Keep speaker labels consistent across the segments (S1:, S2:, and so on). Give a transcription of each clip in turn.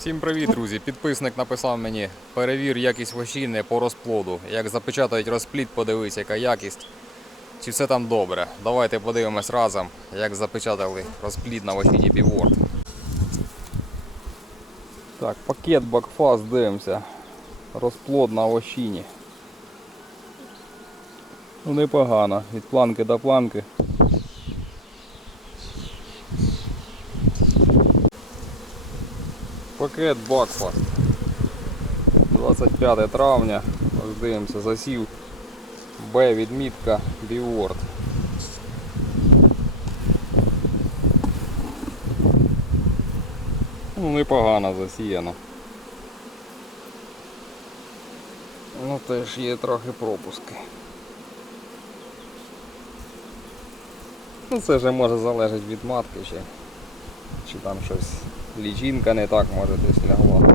S1: Всім привіт, друзі! Підписник написав мені, перевір якість вощини по розплоду. Як запечатають розплід, подивись, яка якість. Чи все там добре. Давайте подивимось разом, як запечатали розплід на вощині Біворд. Так, пакет Бакфаст дивимося. Розплод на вощині. Ну непогано. Від планки до планки. Пакет Бакфаст. 25 травня. Ось дивимося, засів. Б відмітка Біворд. Ну, непогано засіяно. Ну теж є трохи пропуски. Ну це вже може залежить від матки ще. Чи там щось лічинка не так може десь лягла.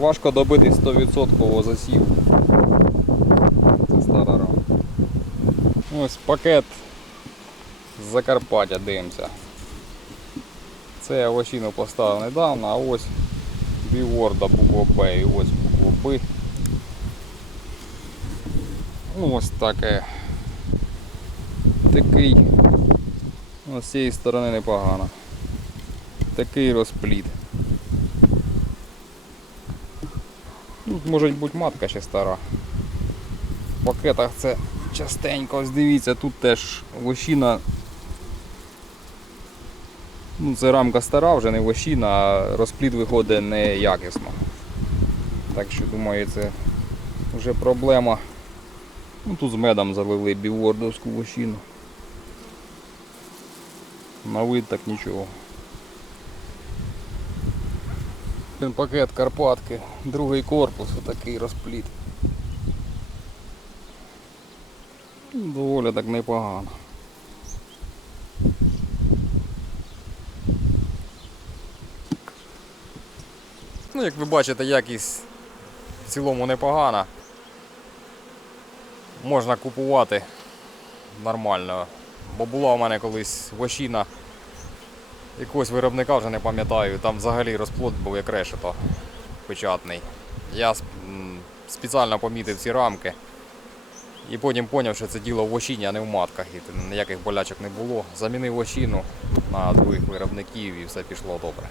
S1: Важко добити 100% засів. Це стара рама. Ось пакет з Закарпаття дивимося. Це я овочину поставив недавно, а ось біворда буква Б і ось буква Б. Ну ось таке. Такий. Ну, з цієї сторони непогано. Такий розплід. Тут може бути матка ще стара. В пакетах це частенько, ось дивіться, тут теж лощина. Ну, це рамка стара, вже не лощина, а розплід виходить неякісно. Так що думаю, це вже проблема. Ну, тут з медом залили бівордовську лощину. На вид так нічого. Один пакет Карпатки, другий корпус, отакий розпліт. Доволі так непогано. Ну, як ви бачите, якість в цілому непогана. Можна купувати нормально. Бо була у мене колись вощина якогось виробника, вже не пам'ятаю, там взагалі розплод був як решето печатний. Я спеціально помітив ці рамки і потім зрозумів, що це діло в вощині, а не в матках. І ніяких болячок не було. Замінив вощину на других виробників і все пішло добре.